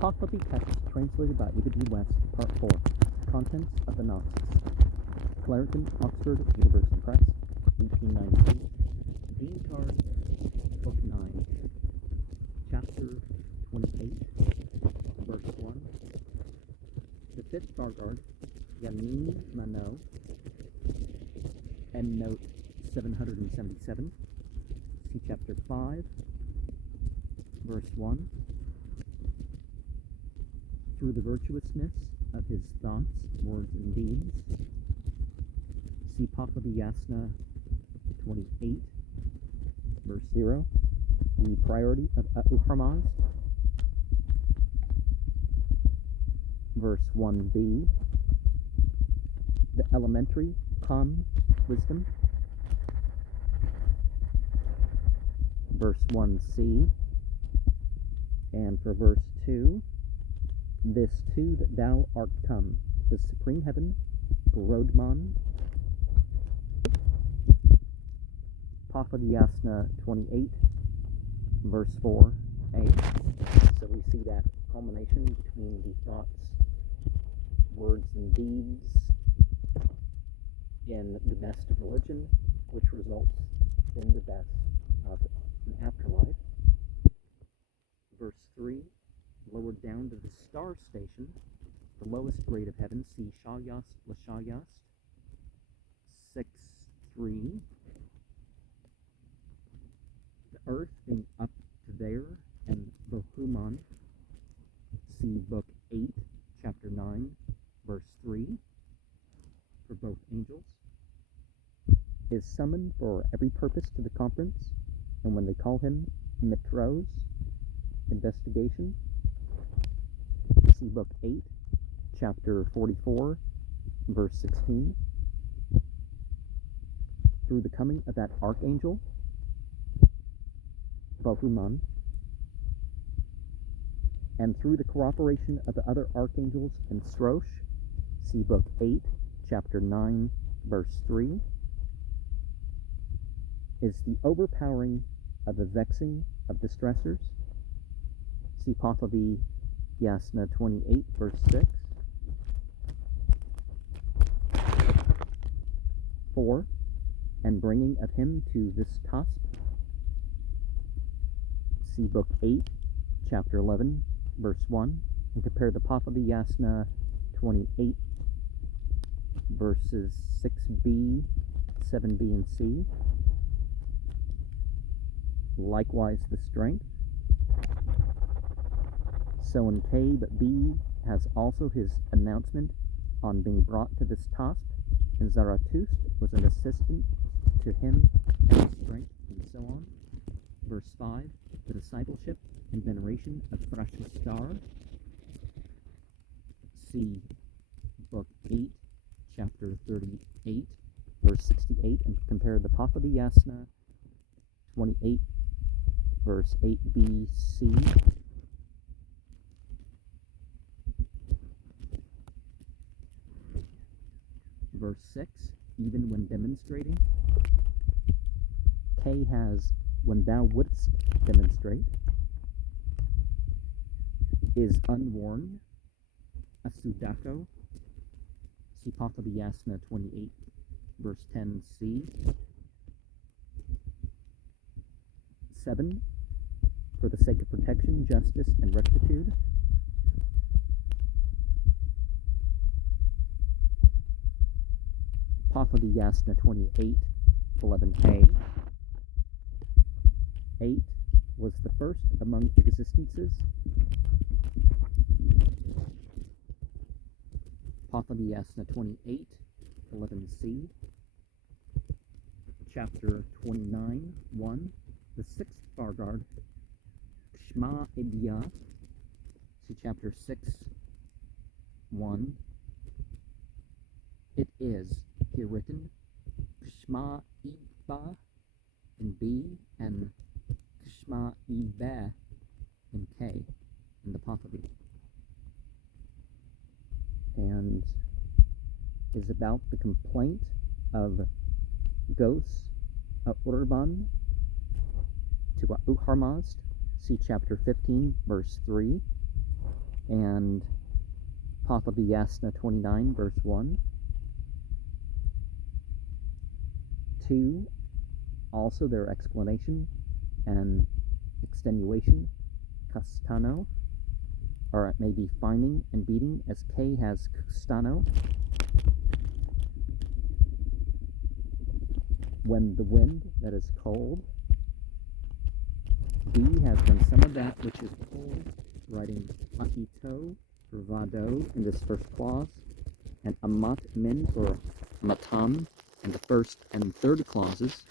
Pahlavi text translated by Abd West, Part 4. Contents of the Nasks. Clareton, Oxford University Press, 1898. Dinkard, Book 9, Chapter 28, Verse 1. The fifth Fargard, Yamin Mano, Endnote 777. See Chapter 5, Verse 1. Through the virtuousness of his thoughts, words, and deeds. See Pahlavi Yasna 28, verse 0. The priority of Uharmaz. Verse 1b. The elementary Kam wisdom. Verse 1c. And for verse 2. This too that thou art come, the supreme heaven, Grodman, Pahlavi Yasna 28, verse 4a. So we see that culmination between the thoughts, words, and deeds in the best of religion, which results in the best of an afterlife. Verse 3. Lowered down to the star station, the lowest grade of heaven, see Shayast Lashayast 6.3. The earth being up to there, and Bohuman, see Book 8, Chapter 9, Verse 3, for both angels, is summoned for every purpose to the conference, and when they call him Mitros, investigation, see Book 8, Chapter 44, Verse 16. Through the coming of that archangel, Bohuman, and through the cooperation of the other archangels in Srosh, see Book 8, Chapter 9, Verse 3, is the overpowering of the vexing of distressors, see Pahlavi Yasna 28, verse 6. 4. And bringing of him to this tasp. See Book 8, Chapter 11, verse 1, and compare the Pahlavi Yasna 28, verses 6b, 7b, and c. Likewise the strength. So in K, but B has also his announcement on being brought to this task, and Zarathustra was an assistant to him, and strength, and so on. Verse 5, the discipleship and veneration of Thrashastar. See Book 8, Chapter 38, verse 68, and compare the Pahlavi Yasna 28, verse 8b, c. Verse 6, even when demonstrating. K has, when thou wouldst demonstrate, is unworn, asudako, see Pahlavi Yasna 28, verse 10c. 7, for the sake of protection, justice, and rectitude. Pahlavi Yasna 28, 11a. 8 was the first among existences. Pahlavi Yasna 28, 11c. Chapter 29, 1. The sixth Fargard, Shma Ibya. See Chapter 6, 1. It is here written Shma Iba in B and Shma Iba in K in the Pahlavi, and is about the complaint of Gos Urban to Uharmaz. See chapter 15, verse 3. and Pahlavi Yasna 29, verse 1. 2, also their explanation and extenuation, castano, or it may be fining and beating, as K has castano. When the wind that is cold. B has been some of that which is cold, writing ahito for vado in this first clause, and amat min for matam in the first and third clauses.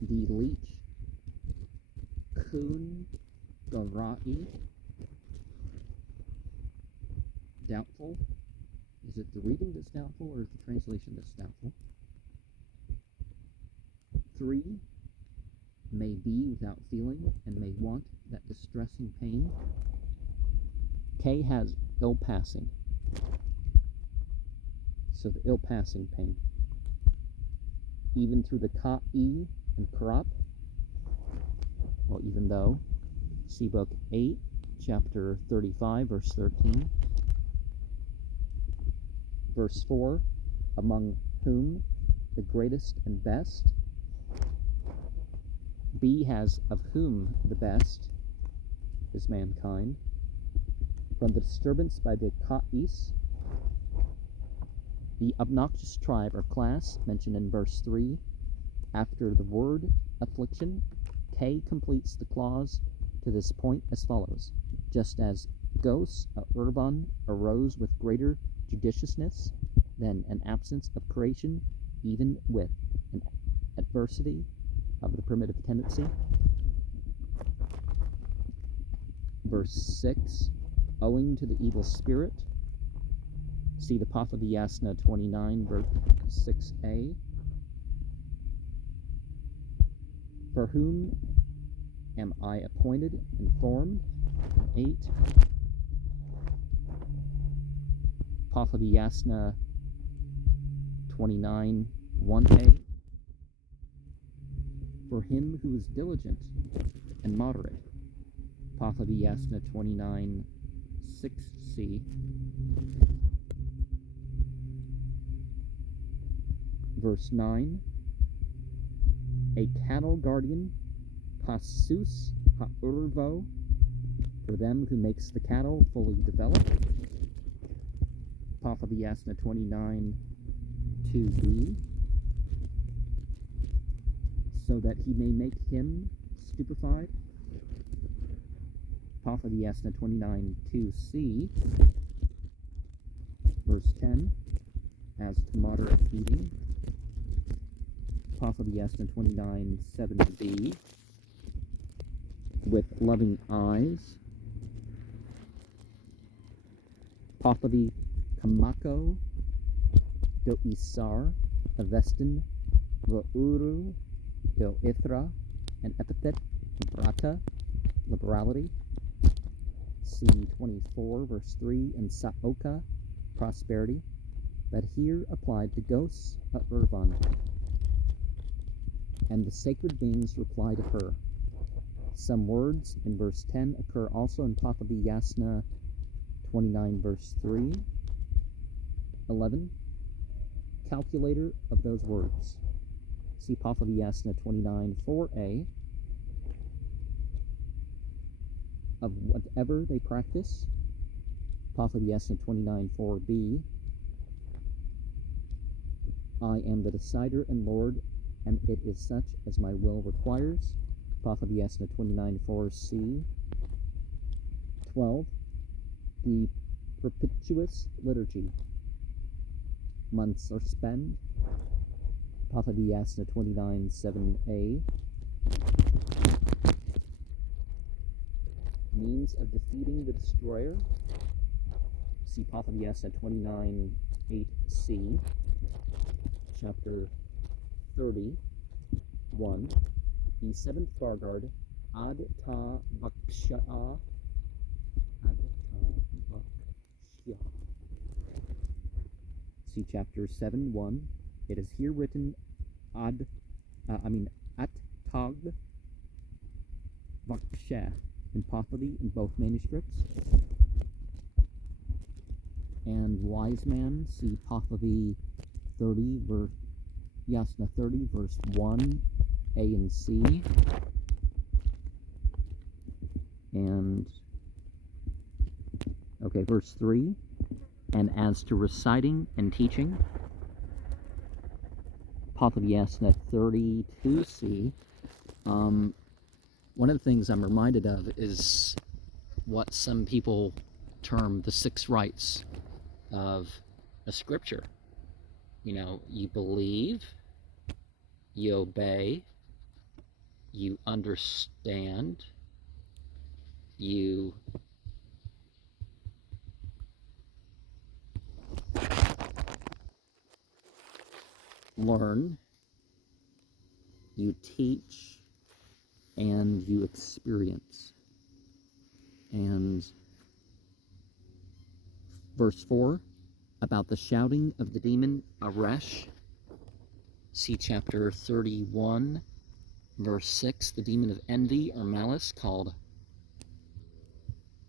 The leech, kun garai, doubtful. Is it the reading that's doubtful, or is the translation that's doubtful? 3, may be without feeling, and may want that distressing pain. K has ill-passing, so the ill-passing pain. Even through the ka-e and krop, well, even though, see book 8, chapter 35, verse 13. Verse 4, among whom the greatest and best. B has of whom the best is mankind. From the disturbance by the Ka'is, the obnoxious tribe or class mentioned in verse 3, after the word affliction, K completes the clause to this point as follows. Just as Gos, Urban, arose with greater judiciousness than an absence of creation, even with an adversity of the primitive tendency. Verse 6, owing to the evil spirit. See the Pahlavi Yasna 29, verse 6a. For whom am I appointed and formed? 8. Pahlavi Yasna 29, 1a. For him who is diligent and moderate. Pahlavi Yasna 29, 6c. Verse 9, a cattle guardian, pasus ha'urvo, for them who makes the cattle fully developed. Pahlavi Yasna 29, 2b, so that he may make him stupefied. Pahlavi Yasna 29, 2c, verse 10, as to moderate eating. Pahlavi Yasna 29, 7b, with loving eyes. Pahlavi Kamako do Isar, Avestin, Va'uru, do Ithra, an epithet, Brata, liberality. C 24, verse 3, and Sa'oka, prosperity, but here applied to Gos Urvan. And the sacred beings reply to her. Some words in verse 10 occur also in Pahlavi Yasna 29, verse 3. 11. Calculator of those words. See Pahlavi Yasna 29, 4a. Of whatever they practice. Pahlavi Yasna 29, 4b. I am the decider and Lord, and it is such as my will requires. Pahlavi Yasna 29, 4c. 12. The propitious liturgy. Months are spent. Pahlavi Yasna 29, 7a. Means of defeating the destroyer. See Pahlavi Yasna 29, 8c. Chapter 31. The seventh bar guard, Ad Ta Baksha'a. See chapter 7:1. It is here written At Tag Vaksheh and Pahlavi in both manuscripts. And wise man, see Pahlavi 30, verse Yasna 30, verse 1, A and C. And, okay, verse 3. And as to reciting and teaching, Pahlavi Yasna 32C. One of the things I'm reminded of is what some people term the 6 rights of a scripture. You know, you believe, you obey, you understand, you learn, you teach, and you experience. And verse 4, about the shouting of the demon Aresh, see chapter 31, verse 6, the demon of envy or malice called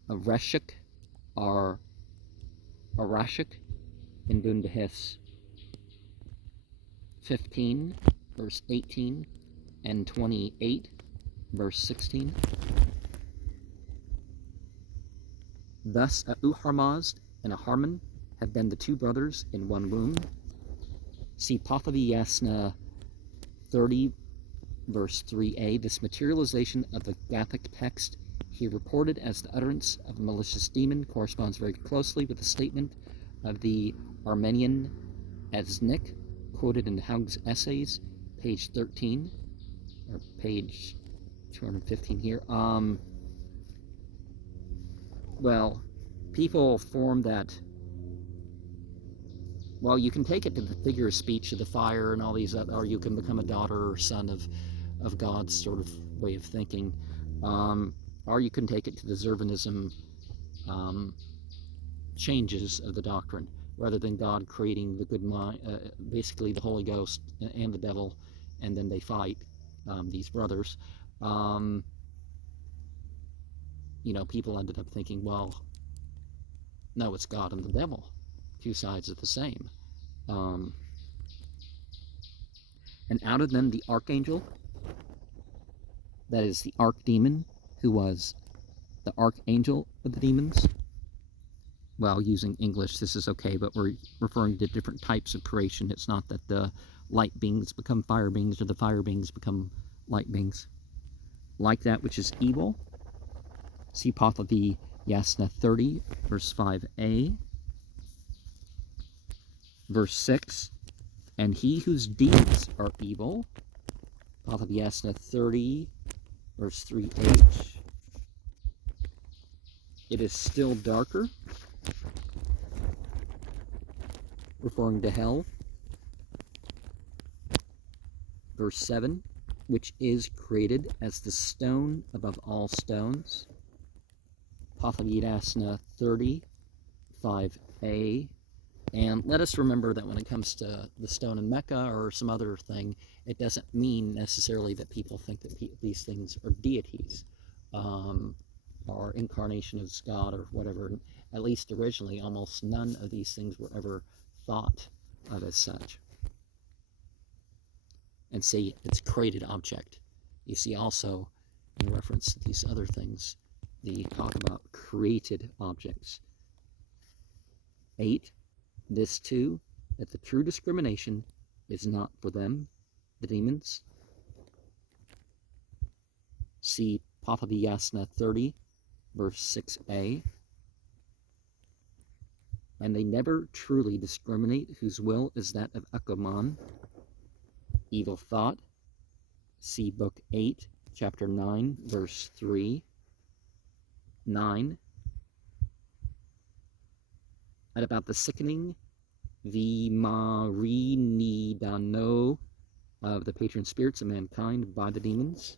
Areshik or Arashik in Bundahis 15, verse 18, and 28, verse 16. Thus a Uharmazd and a Harman have been the 2 brothers in one womb. See Pahlavi Yasna 30, verse 3a. This materialization of the Gathic text here reported as the utterance of a malicious demon corresponds very closely with the statement of the Armenian Eznik, quoted in Haug's Essays, page 13, or page 215 here. Well, people form that, well, you can take it to the figure of speech of the fire and all these other, or you can become a daughter or son of God's sort of way of thinking, or you can take it to the Zervanism changes of the doctrine, rather than God creating the good mind, basically the Holy Ghost and the devil, and then they fight, these brothers. You know, people ended up thinking, well, no, it's God and the devil. 2 sides of the same. And out of them the archangel, that is the archdemon, who was the archangel of the demons. Well, using English, this is okay, but we're referring to different types of creation. It's not that the light beings become fire beings or the fire beings become light beings. Like that which is evil, see Pahlavi Yasna 30, verse 5a. Verse 6, and he whose deeds are evil, Pahlavi Yasna 30, verse 3h. It is still darker, referring to hell. Verse 7, which is created as the stone above all stones, Pahlavi Yasna 30, 5a. And let us remember that when it comes to the stone in Mecca or some other thing, it doesn't mean necessarily that people think that these things are deities, or incarnation of God or whatever. At least originally, almost none of these things were ever thought of as such. And see, it's created object. You see also, in reference to these other things, the talk about created objects. 8. This too, that the true discrimination is not for them, the demons. See Pahlavi Yasna 30, verse 6a. And they never truly discriminate, whose will is that of Akuman. Evil thought. See Book 8, Chapter 9, verse 3. 9. And about the sickening Vimarinidano of the patron spirits of mankind by the demons.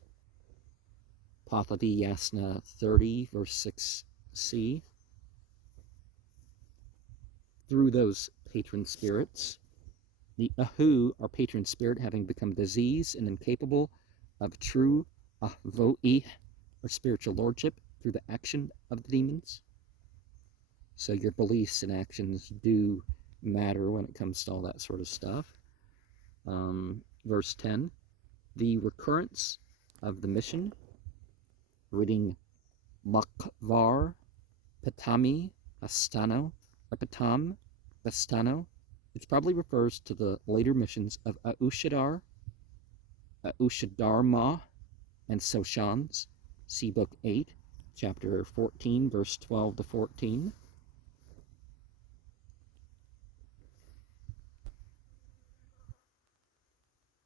Pahlavi Yasna 30, verse 6c. Through those patron spirits, the Ahu, or patron spirit, having become diseased and incapable of true Ahvo'i, or spiritual lordship through the action of the demons. So your beliefs and actions do matter when it comes to all that sort of stuff. Verse 10, the recurrence of the mission, reading Makvar Patami Bastano, or Patam Bastano, which probably refers to the later missions of Aushadar, Aushadarma, and Soshans. See Book 8, Chapter 14, verse 12 to 14.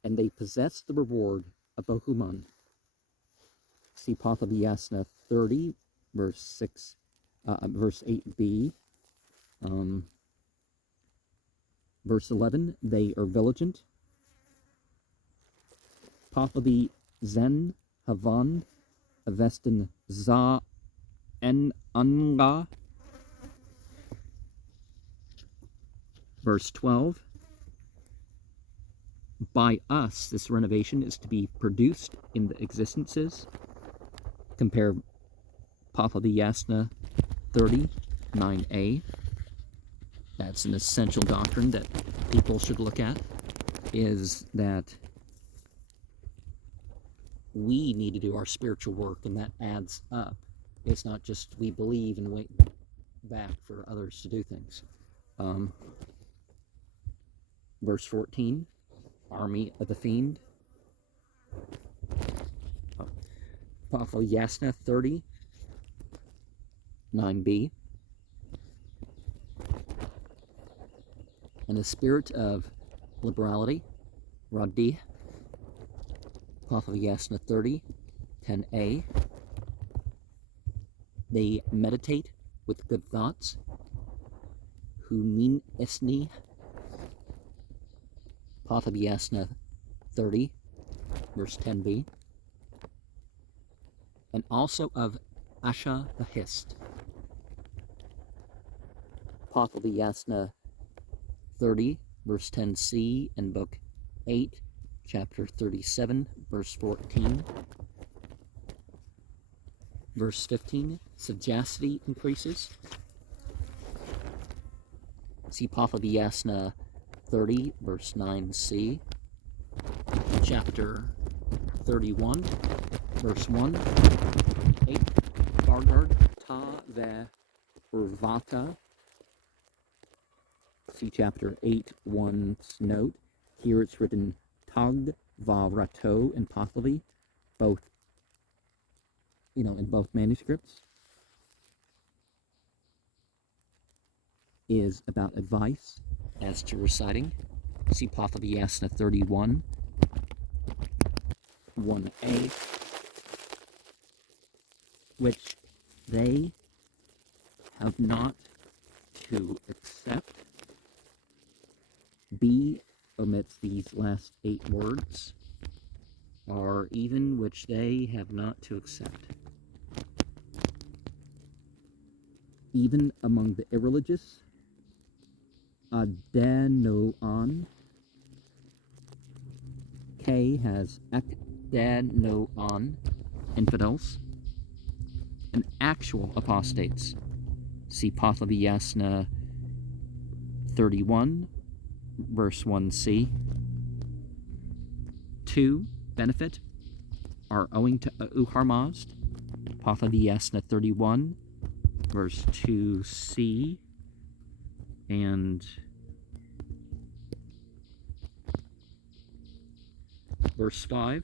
And they possess the reward of Bohuman. See Pahlavi Yasna 30, verse 8b. Verse 11, they are vigilant. Pahlavi Zen Havan Avestin Za En Anga. Verse 12, by us, this renovation is to be produced in the existences. Compare Pahlavi Yasna 30, 9a. That's an essential doctrine that people should look at, is that we need to do our spiritual work, and that adds up. It's not just we believe and wait back for others to do things. Verse 14, army of the fiend. Pahlavi Yasna 30, 9b. And the spirit of liberality, Radhi, Pahlavi Yasna 30, 10a. They meditate with good thoughts, who mean Isni, Pahlavi Yasna 30, verse 10b. And also of Asha the Hist, Pahlavi Yasna 30, verse 10c, and Book 8, Chapter 37, verse 14. Verse 15, sagacity increases. See Pahlavi Yasna 30, verse 9c. Chapter 31, verse 1. 8, Bargard ta ve urvata. See chapter 8, 1's note. Here it's written Tag va rato in Pahlavi, both, in both manuscripts, is about advice as to reciting. See Pahlavi Yasna 31, 1a, which they have not to accept. B omits these last 8 words, or even which they have not to accept. Even among the irreligious, Adenoan, K has Adenoan, infidels, and actual apostates. See Pahlavi Yasna 31, verse 1c. 2, benefit, are owing to Uharmazd, Pahlavi Yasna 31, verse 2c, and verse 5,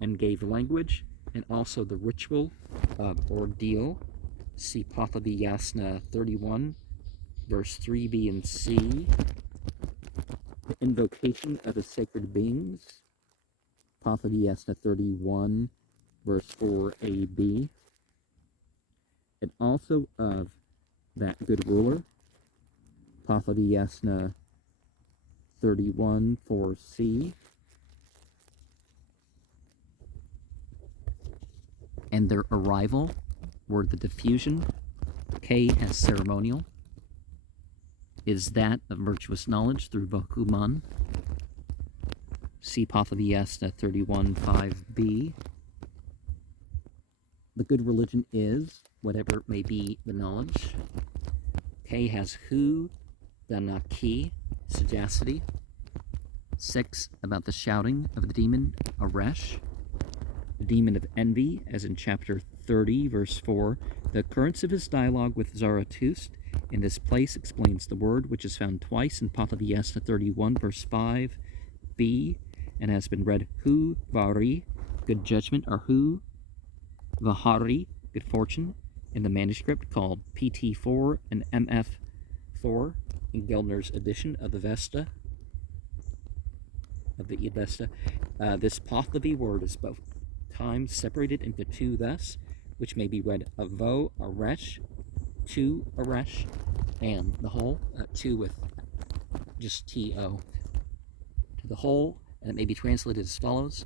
and gave language, and also the ritual of ordeal. See Pahlavi Yasna 31, verse 3b and c. The invocation of the sacred beings, Pahlavi Yasna 31, verse 4ab. And also of that good ruler, Pahlavi Yasna 31, 4c. And their arrival, were the diffusion, K has ceremonial, is that of virtuous knowledge through Bohuman. See Pahlavi Yasna 31, 5b. the good religion is, whatever may be the knowledge. K has hu, danaki, sagacity. 6, about the shouting of the demon, Aresh. The demon of envy, as in chapter 30, verse 4. The occurrence of his dialogue with Zarathustra in this place explains the word, which is found twice in Pahlavi 31, verse 5b, and has been read hu vari, good judgment, or hu vahari, good fortune, in the manuscript called PT4 and MF4 in Geldner's edition of the Avesta. This Pahlavi word is both times separated into 2 thus, which may be read avo aresh, to aresh, and the whole, 2 with just to, to the whole, and it may be translated as follows.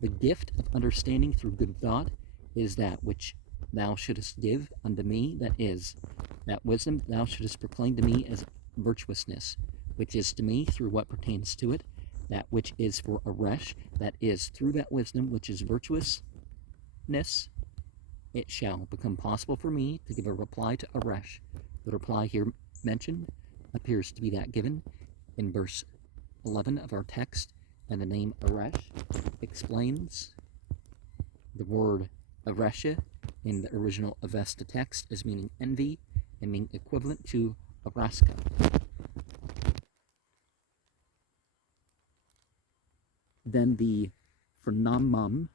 The gift of understanding through good thought is that which thou shouldest give unto me, that is, that wisdom thou shouldest proclaim to me as virtuousness, which is to me through what pertains to it, that which is for Aresh, that is, through that wisdom which is virtuousness, it shall become possible for me to give a reply to Aresh. The reply here mentioned appears to be that given in verse 11 of our text, and the name Aresh explains the word Aresha in the original Avesta text as meaning envy and being equivalent to Araska. Then the Pranamam,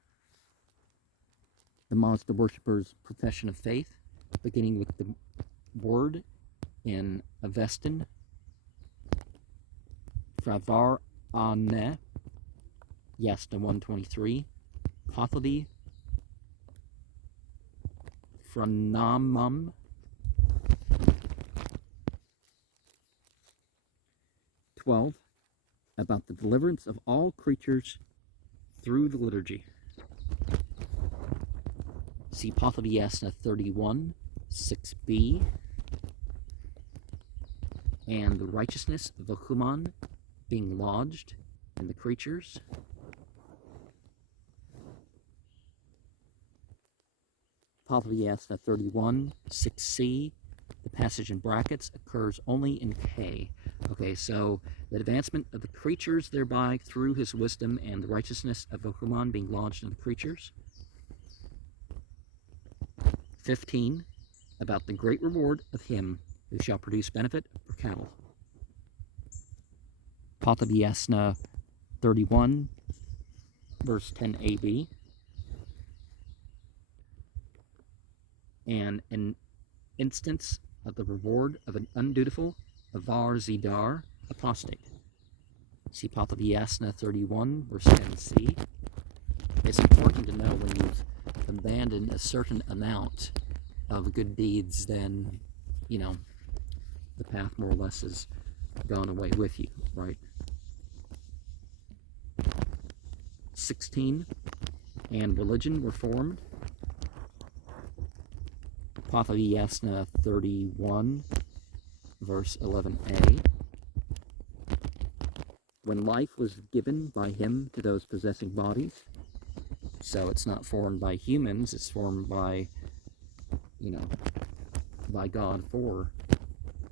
the Mazda worshipper's profession of faith, beginning with the word in Avestan, Fravar Ane, Yasta 123, Pahlavi, Pranamam, 12, about the deliverance of all creatures through the liturgy. See Pahlavi Yasna 31, 6b, and the righteousness of the human being lodged in the creatures. Pahlavi Yasna 31, 6c, the passage in brackets occurs only in K. Okay, so the advancement of the creatures thereby through his wisdom and the righteousness of the human being lodged in the creatures. 15, about the great reward of him who shall produce benefit for cattle. Pahlavi Yasna 31, verse 10ab, and an instance of the reward of an undutiful Avar Zidar apostate. See Pahlavi Yasna 31, verse 10c. It's important to know when you've abandoned a certain amount of good deeds, then, you know, the path more or less has gone away with you, right? 16, and religion were formed. Pahlavi Yasna 31, verse 11a. When life was given by him to those possessing bodies, so it's not formed by humans, it's formed by, by God for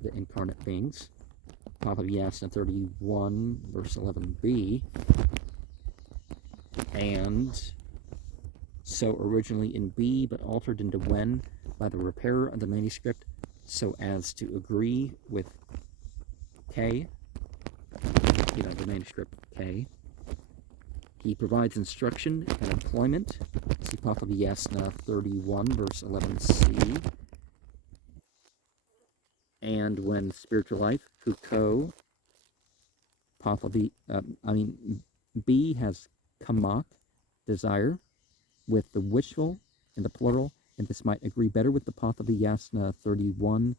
the incarnate beings. Pahlavi Yasna 31, verse 11b. And so originally in B, but altered into when by the repairer of the manuscript, so as to agree with K, the manuscript K. He provides instruction and employment. See Pahlavi Yasna 31, verse 11c. And when spiritual life, Huko, Pahlavi, B has kamak, desire, with the wishful in the plural, and this might agree better with the Pahlavi Yasna 31,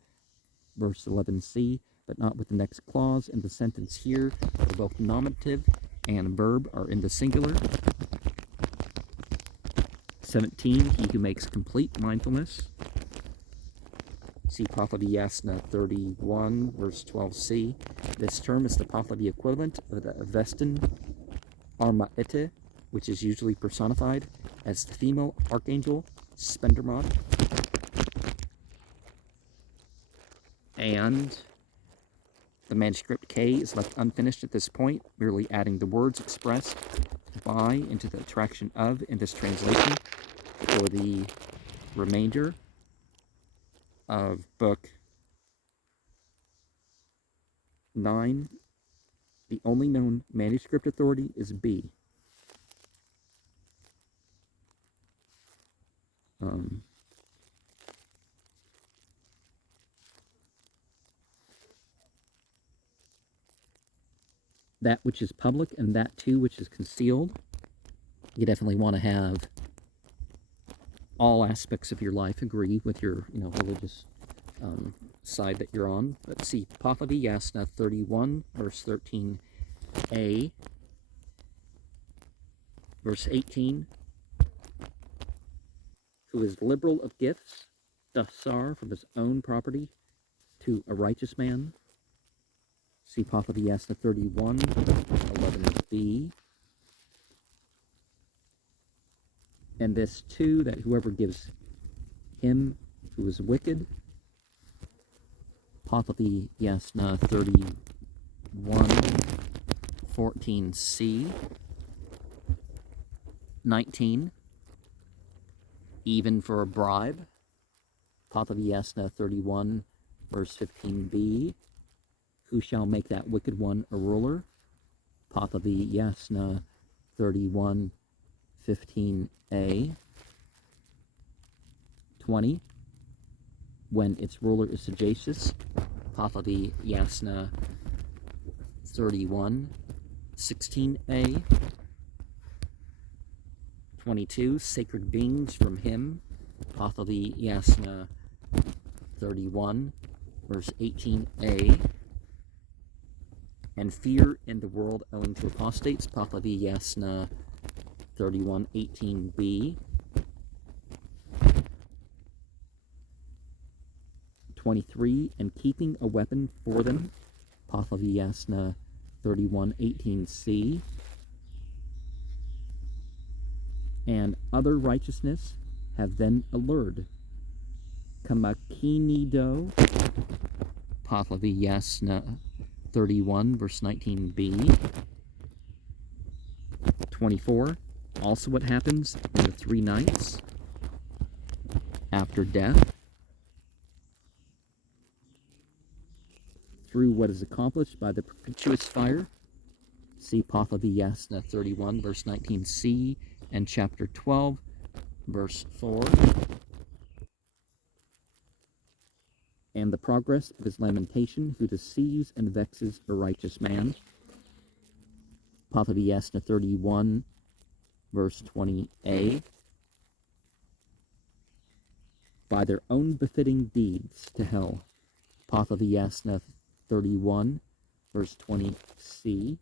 verse 11c, but not with the next clause in the sentence here, where both nominative and verb are in the singular. 17, he who makes complete mindfulness. See Pahlavi Yasna 31, verse 12c. This term is the Pahlavi equivalent of the Avestan Armaite, which is usually personified as the female archangel Spendermont. And the manuscript K is left unfinished at this point, merely adding the words expressed by into the attraction of in this translation for the remainder of Book 9. The only known manuscript authority is B. That which is public and that too which is concealed. You definitely want to have all aspects of your life agree with your, religious side that you're on. Let's see, Pahlavi Yasna 31, verse 13a, verse 18. Who is liberal of gifts, dasar from his own property to a righteous man. See Pahlavi Yasna 31, 11b. And this too, that whoever gives him who is wicked, Pahlavi Yasna 31, 14c, 19, even for a bribe, Pahlavi Yasna 31, verse 15b, who shall make that wicked one a ruler, Pahlavi Yasna 31, 15a, 20, when its ruler is sagacious, Pahlavi Yasna 31, 16a, 22, sacred beings from him, Pahlavi Yasna 31, verse 18a, and fear in the world owing to apostates, Pahlavi Yasna 31, 18b, 23, and keeping a weapon for them, Pahlavi Yasna 31, 18c, and other righteousness have then allured, Kamakinido, Pahlavi Yasna 31, verse 19b, 24, also what happens in the 3 nights after death, through what is accomplished by the propitious fire. See Pahlavi Yasna 31, verse 19c, and chapter 12, verse 4. And the progress of his lamentation, who deceives and vexes a righteous man. Pahlavi Yasna 31, verse 20a. By their own befitting deeds to hell. Pahlavi Yasna 31, verse 20c.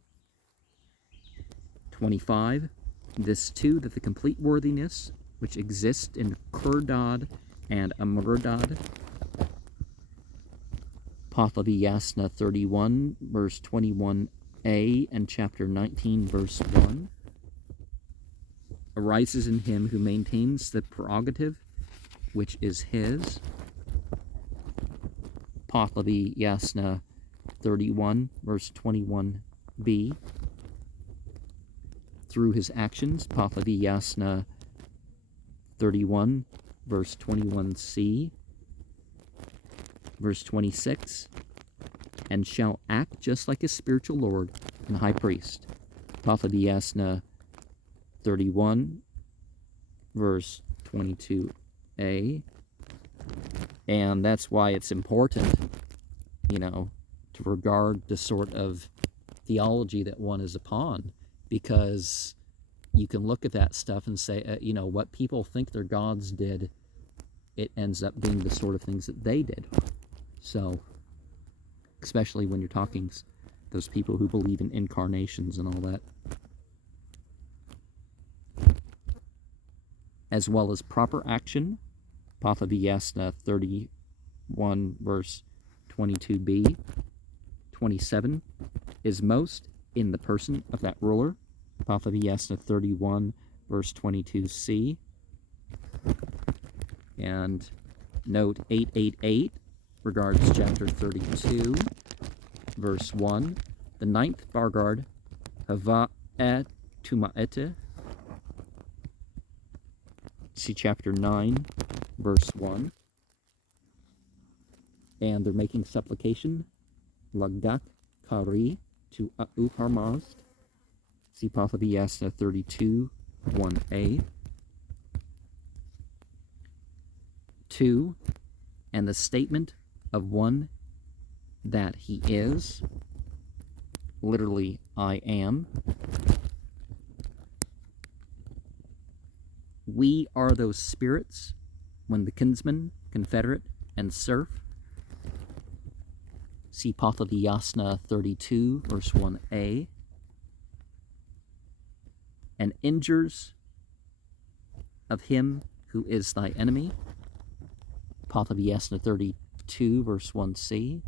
25. This too, that the complete worthiness which exists in Kurdad and Amurdad. Pahlavi Yasna 31, verse 21a, and chapter 19, verse 1, arises in him who maintains the prerogative which is his. Pahlavi Yasna 31, verse 21b, through his actions. Pahlavi Yasna 31, verse 21c, verse 26, and shall act just like his spiritual lord and high priest. Pahlavi Yasna 31, verse 22a. And that's why it's important, to regard the sort of theology that one is upon, because you can look at that stuff and say, what people think their gods did, it ends up being the sort of things that they did. So, especially when you're talking those people who believe in incarnations and all that. As well as proper action, Pahlavi Yasna 31, verse 22b, 27, is most in the person of that ruler. Pahlavi Yasna 31, verse 22c. And note 888 regards chapter 32, verse 1. The ninth Bargard, Hava et Tumaete. See chapter 9, verse 1. And they're making supplication, Lagdak Kari, to A'u Harmazd. See Pahlavi Yasna 32, 1a. 2. And the statement of one that he is, literally, I am. We are those spirits when the kinsman, confederate, and serf. See Pahlavi Yasna 32, verse 1a. And injures of him who is thy enemy. Pahlavi Yasna 32, verse 1c.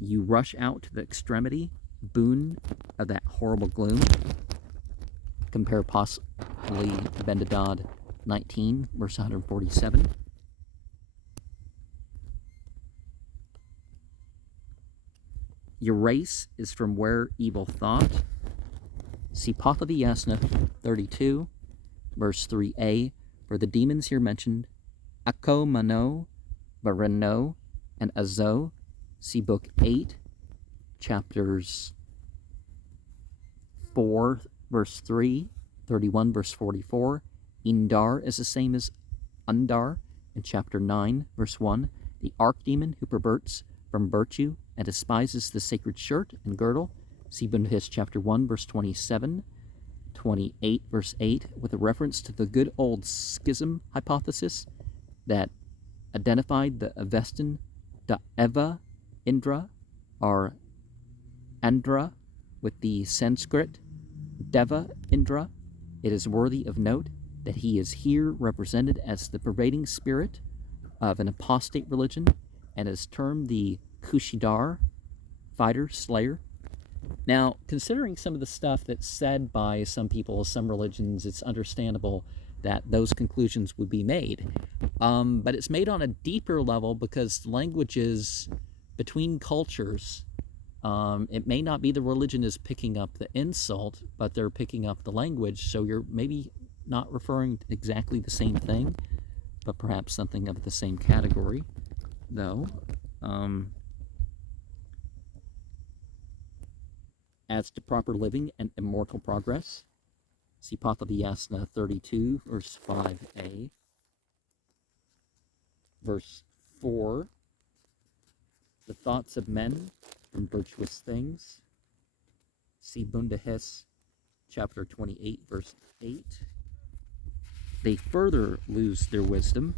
You rush out to the extremity, boon of that horrible gloom. Compare possibly Dinkard 19, verse 147. Your race is from where evil thought. See Pahlavi Yasna 32, verse 3a. For the demons here mentioned, Akko, Mano, Bareno, and Azo. See book 8, chapters 4, verse 3, 31, verse 44. Indar is the same as Undar in chapter 9, verse 1. The archdemon who perverts from virtue and despises the sacred shirt and girdle. See Bundhis chapter 1, verse 27, 28, verse 8, with a reference to the good old schism hypothesis that identified the Avestan Eva Indra or Andra with the Sanskrit Deva Indra. It is worthy of note that he is here represented as the pervading spirit of an apostate religion and is termed the Kushidar, fighter, slayer. Now, considering some of the stuff that's said by some people, some religions, it's understandable that those conclusions would be made. But it's made on a deeper level because languages between cultures, it may not be the religion is picking up the insult, but they're picking up the language, so you're maybe not referring to exactly the same thing, but perhaps something of the same category, though. As to proper living and immortal progress, see Pahlavi Yasna 32, verse 5a. Verse 4, the thoughts of men from virtuous things. See Bundahis, chapter 28, verse 8. They further lose their wisdom.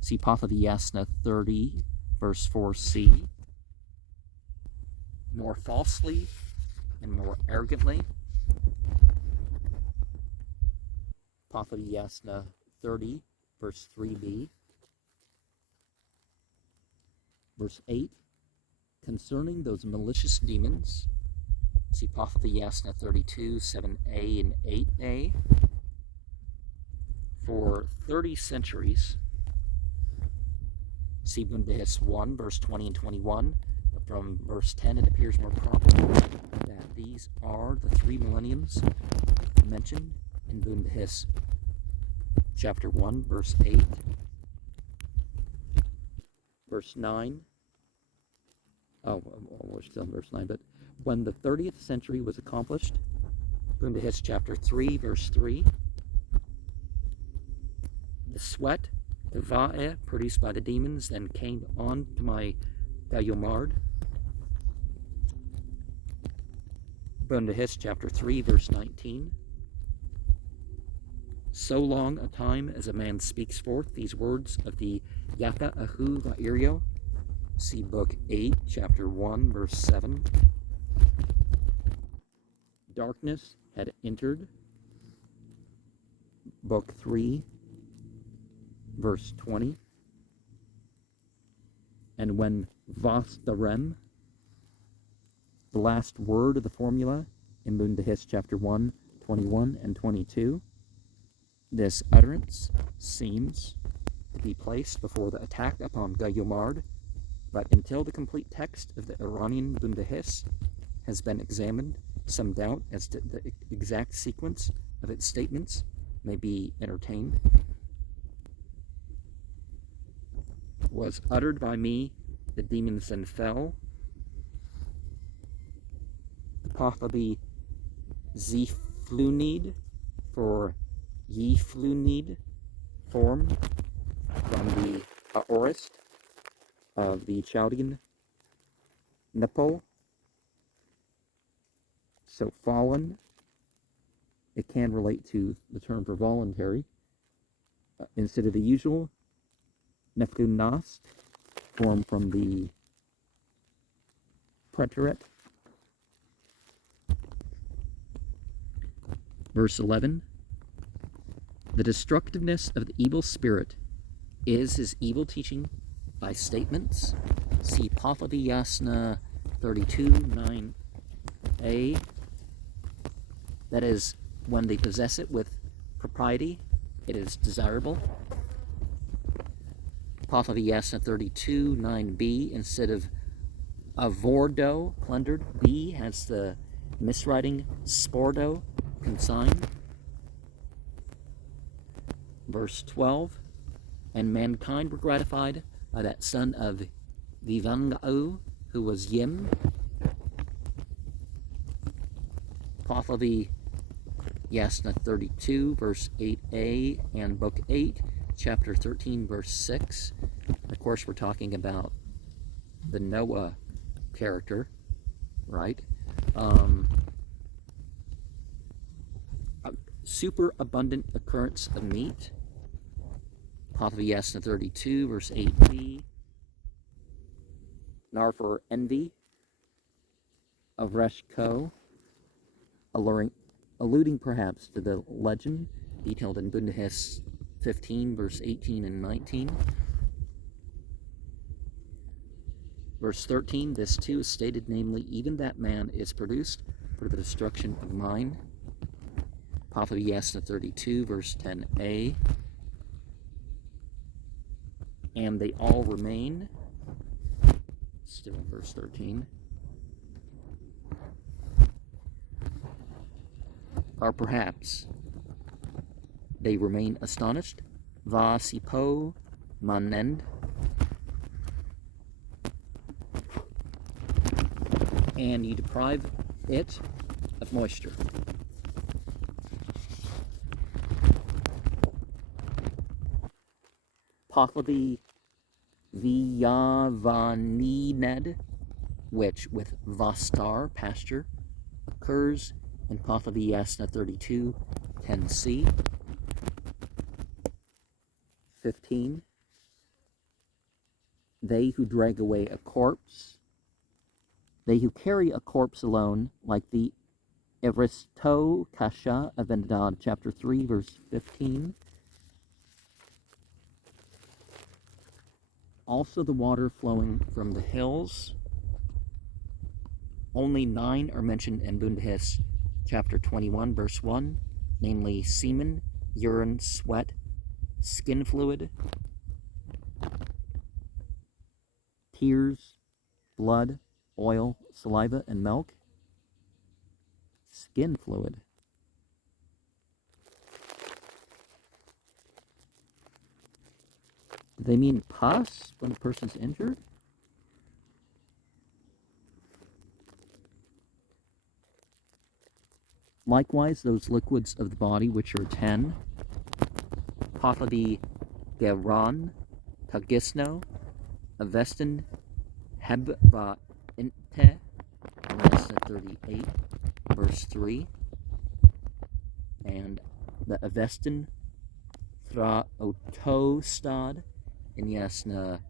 See Pahlavi Yasna 30, verse 4c. More falsely and more arrogantly. Pahlavi Yasna 30, verse 3b. Verse 8, concerning those malicious demons, see Pahlavi Yasna 32, 7a and 8a. For 30 centuries, see Bundahis 1, verse 20 and 21. But from verse 10, it appears more probable that these are the 3 millenniums mentioned in Bundahis chapter 1, verse 8. Verse 9. Oh, we're still in verse 9, but when the 30th century was accomplished, Bundahis chapter 3, verse 3, the sweat, the va'e, produced by the demons, then came on to my Bayomard. Bundahis chapter 3, verse 19. So long a time as a man speaks forth these words of the Yaka Ahu Va'irio. See book 8, chapter 1, verse 7. Darkness had entered. Book 3, verse 20. And when Vas Darem, the last word of the formula in Bundahis chapter 1, 21 and 22. This utterance seems to be placed before the attack upon Gayumard, but until the complete text of the Iranian Bundahis has been examined, some doubt as to the exact sequence of its statements may be entertained. Was uttered by me, the demons then fell. The Pahlavi Ziflunid for Yiflunid formed from the aorist of the Chaldean Nepal. So fallen, it can relate to the term for voluntary. Instead of the usual, Neflun Nasks formed from the Preteret. Verse 11. The destructiveness of the evil spirit is his evil teaching by statements. See Pahlavi Yasna 32:9a. That is, when they possess it with propriety, it is desirable. Pahlavi Yasna 32:9b, instead of avordo, plundered, b has the miswriting spordo, consigned. Verse 12, and mankind were gratified by that son of Vivangau, who was Yim. Pahlavi Yasna 32, verse 8a, and Book 8, chapter 13, verse 6. Of course, we're talking about the Noah character, right? A super abundant occurrence of meat. Pahlavi Yasna 32, verse 8b. Nar for envy of Reshko, alluding perhaps to the legend detailed in Bundahis 15, verse 18 and 19. Verse 13, this too is stated, namely, even that man is produced for the destruction of mine. Pahlavi Yasna 32, verse 10a. And they all remain, still in verse 13, or perhaps they remain astonished. Va sipo manend. And you deprive it of moisture. Pahlavi Vyavanened, which with Vastar, pasture, occurs in Pahlavi Yasna 32, 10c. 15. They who drag away a corpse, they who carry a corpse alone, like the Evristo Kasha of Endnotes, chapter 3, verse 15. Also the water flowing from the hills. Only 9 are mentioned in Bundahis chapter 21, verse 1, namely semen, urine, sweat, skin fluid, tears, blood, oil, saliva, and milk. Skin fluid. Do they mean pus when a person's injured? Likewise, those liquids of the body which are 10, Pahlavi Geran, Tagisno, Avestin, Hebva Inte, Yasna 38, verse 3, and the Avestin Thra Otostad in Yasna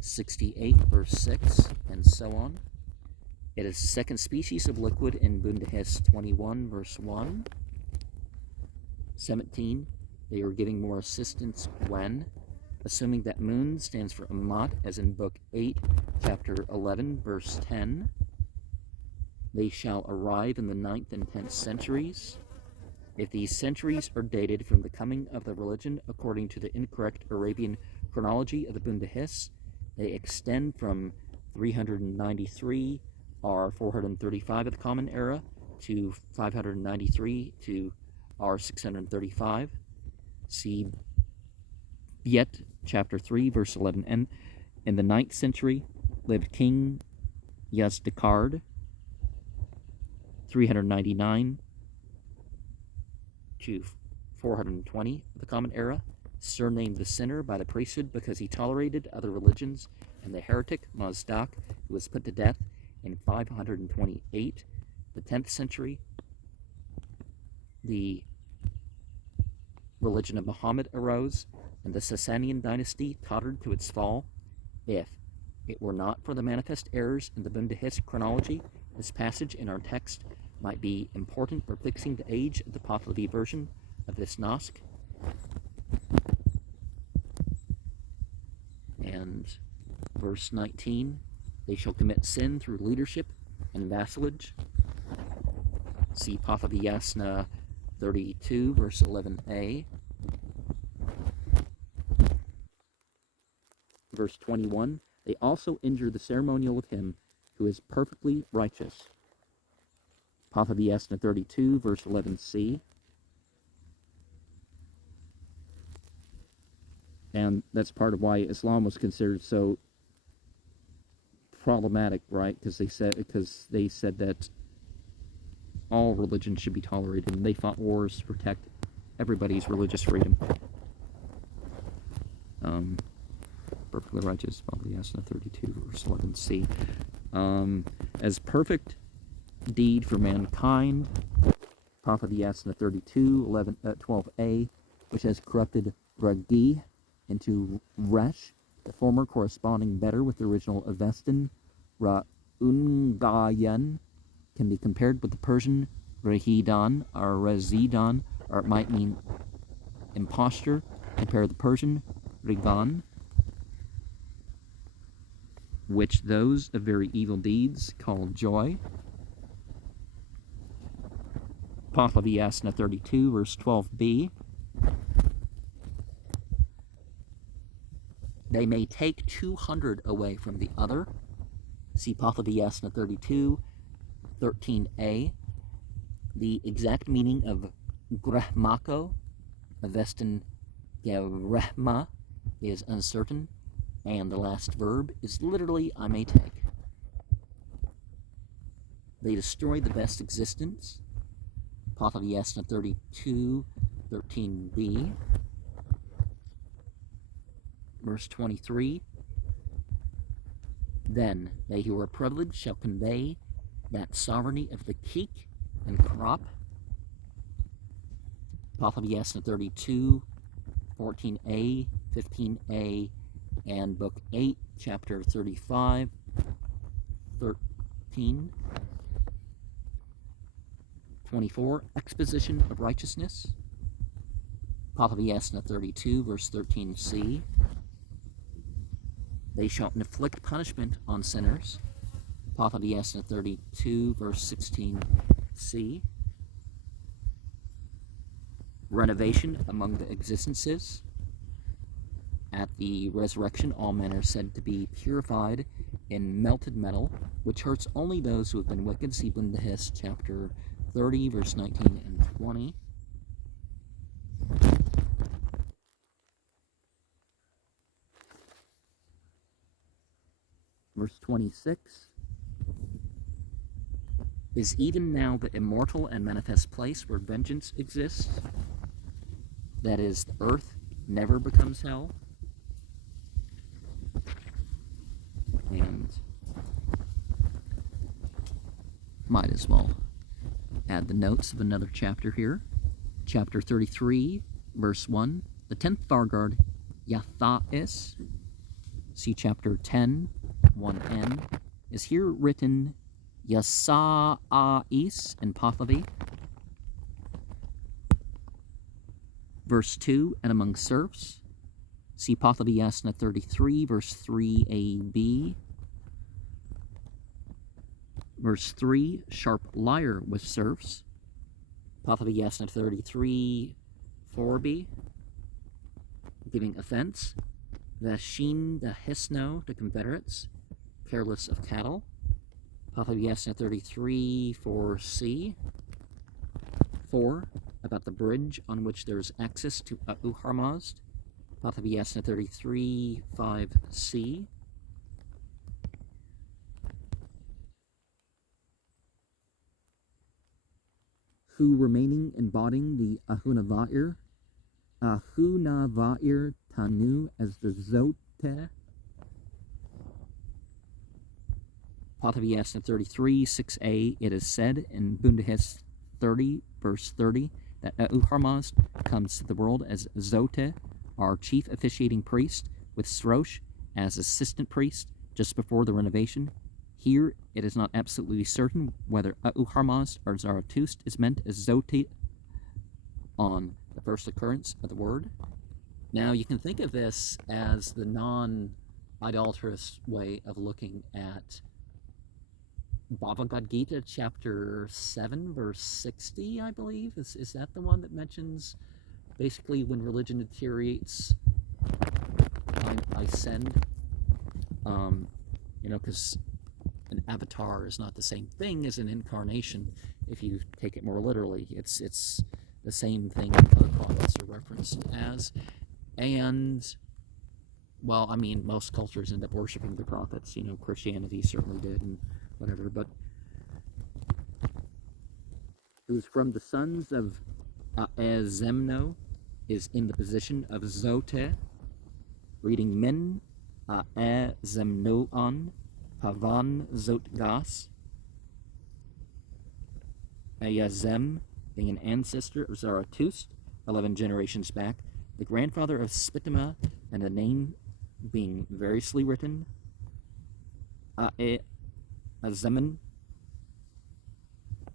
68, verse 6, and so on. It is the second species of liquid in Bundahis 21, verse 1. 17. They are giving more assistance when, assuming that moon stands for Amat, as in Book 8, chapter 11, verse 10. They shall arrive in the 9th and 10th centuries. If these centuries are dated from the coming of the religion according to the incorrect Arabian chronology of the Bundahis, they extend from 393 or 435 of the Common Era to 593 to R 635. See Yet, chapter 3, verse 11. And in the 9th century lived King Yazdekard, 399 to 420 of the Common Era, surnamed the Sinner by the priesthood because he tolerated other religions, and the heretic Mazdak, who was put to death in 528. The 10th century, the religion of Muhammad arose, and the Sasanian dynasty tottered to its fall. If it were not for the manifest errors in the Bundahis chronology, this passage in our text might be important for fixing the age of the Pahlavi version of this Nask. And verse 19, they shall commit sin through leadership and vassalage. See Pahlavi Yasna 32, verse 11a. Verse 21, they also injure the ceremonial of him who is perfectly righteous. Pahlavi Yasna 32, verse 11c. And that's part of why Islam was considered so problematic, right? Because they said that all religions should be tolerated, and they fought wars to protect everybody's religious freedom. Perfectly righteous, Pahlavi Yasna 32, verse 11c. As perfect deed for mankind, Pahlavi Yasna 32, 12a, which has corrupted Ragi into Resh, the former corresponding better with the original Avestan, Ra'ungayan, can be compared with the Persian Rehidan or Rezidan, or it might mean imposture. Compare the Persian Rigan, which those of very evil deeds call joy. Pahlavi Yasna 32, verse 12b. They may take 200 away from the other. See Pahlavi Yasna 32, 13a. The exact meaning of grehmako, Avestan gerehma, is uncertain, and the last verb is literally I may take. They destroy the best existence. Pahlavi Yasna 32, 13b. Verse 23, then they who are privileged shall convey that sovereignty of the keek and crop. Pahlavi Yasna 32, 14a, 15a, and Book 8, Chapter 35, 13. 24, exposition of righteousness. Pahlavi Yasna 32, verse 13c. They shall inflict punishment on sinners. Pahlavi Yasna 32, verse 16c. Renovation among the existences. At the resurrection, all men are said to be purified in melted metal, which hurts only those who have been wicked. See Bundahis, chapter 30, verse 19 and 20. Verse 26, is even now the immortal and manifest place where vengeance exists, that is, the earth never becomes hell. And might as well add the notes of another chapter here. Chapter 33, verse 1, the 10th Fargard, Yatha'is. See chapter 10, 1n, is here written Yasa'is in Pahlavi. Verse 2, and among serfs. See Pahlavi Yasna 33, verse 3ab. Verse 3, sharp lyre with serfs. Pahlavi Yasna 33, 4b, giving offense. Vashin the Hisno to Confederates, careless of cattle. Pahlavi Yasna 33, 4c. 4, about the bridge on which there is access to Harmazd. Pahlavi Yasna 33, 5c. Who remaining embodying the Ahunavair Tanu as the Zote. Pahlavi Yasna 33, 6a, it is said in Bundahes 30, verse 30, that Harmazd comes to the world as Zote, our chief officiating priest, with Srosh as assistant priest just before the renovation. Here, it is not absolutely certain whether Harmazd or Zarathustra is meant as Zote on the first occurrence of the word. Now, you can think of this as the non-idolatrous way of looking at Bhagavad Gita, chapter 7, verse 60, I believe. Is that the one that mentions basically when religion deteriorates, I send? Because an avatar is not the same thing as an incarnation if you take it more literally. It's the same thing other prophets are referenced as. And, well, I mean, most cultures end up worshiping the prophets. Christianity certainly did and whatever. But it was from the sons of Aezemno is in the position of Zote, reading Min Aezemnoan Havan Zotgas. Aezem being an ancestor of Zarathustra, 11 generations back, the grandfather of Spitama, and the name being variously written, Azeman,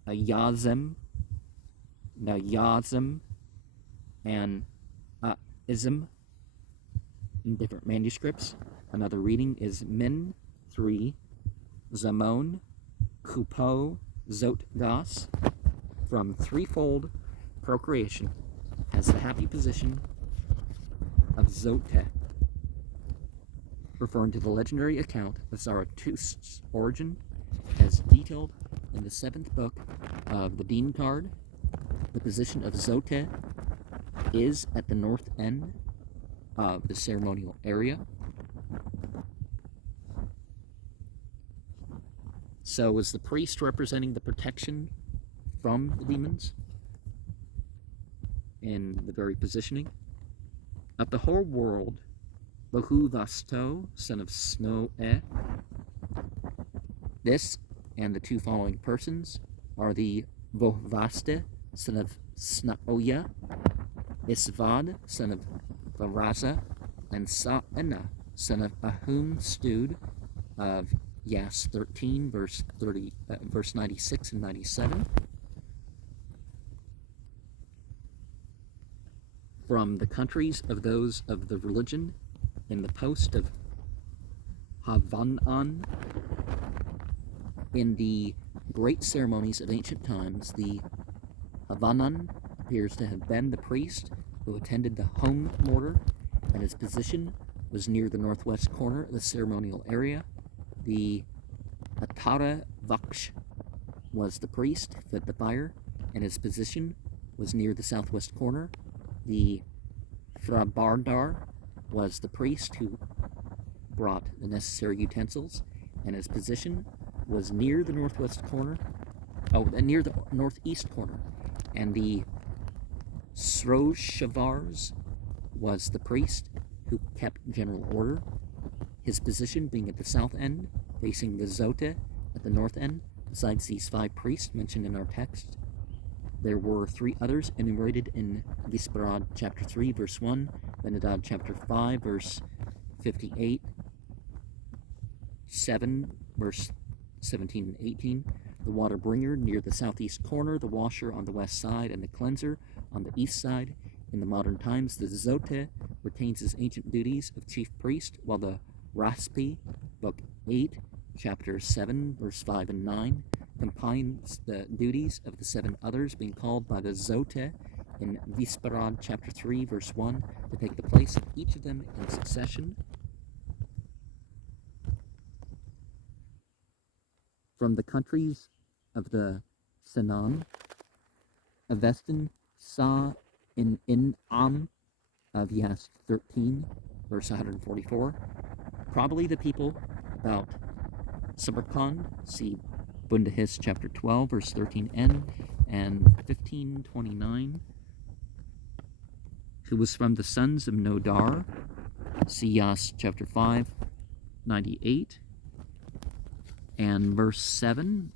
Ayazem, Nayazem, and Ism in different manuscripts. Another reading is Min 3, Zamon, Kupo, Zotgas, from threefold procreation, has the happy position of Zote, referring to the legendary account of Zarathustra's origin as detailed in the 7th book of the Dinkard. The position of Zote is at the north end of the ceremonial area. So is the priest representing the protection from the demons in the very positioning of the whole world? Bahu Vasto, son of Snow-e. This and the two following persons are the Vohvaste, son of Snaoya, Isvad, son of Varaza, and Sa'ena, son of Ahum Stud, of Yas 13, verse 96 and 97. From the countries of those of the religion in the post of Havanan. In the great ceremonies of ancient times, the Havanan appears to have been the priest who attended the home mortar, and his position was near the northwest corner of the ceremonial area. The Atara Vaksh was the priest who fed the fire, and his position was near the southwest corner. The Frabardar was the priest who brought the necessary utensils, and his position was near the northwest corner, near the northeast corner. And the Sroshavars was the priest who kept general order, his position being at the south end, facing the Zote at the north end. Besides these 5 priests mentioned in our text, there were 3 others enumerated in Gisparad chapter 3, verse 1, Benedad chapter 5, verse 58, 7, verse 17 and 18, the water bringer near the southeast corner, the washer on the west side, and the cleanser on the east side. In the modern times, the Zote retains his ancient duties of chief priest, while the Raspi, book 8, chapter 7, verse 5 and 9, combines the duties of the 7 others being called by the Zote in Visparad chapter 3 verse 1 to take the place of each of them in succession. From the countries of the Sinan, Avestan Sa in Am of Yast 13 verse 144, probably the people about Samarkand, see Bundahis chapter 12 verse 13n and 1529, who was from the sons of Nodar, see Yas chapter 5 98 and verse 7,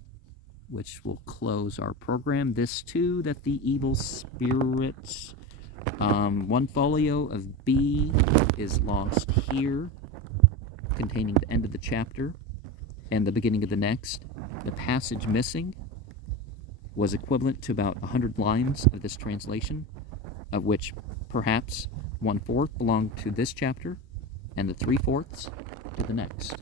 which will close our program. This too, that the evil spirits, one folio of B is lost here, containing the end of the chapter and the beginning of the next. The passage missing was equivalent to about 100 lines of this translation, of which perhaps 1/4 belonged to this chapter and the 3/4 to the next.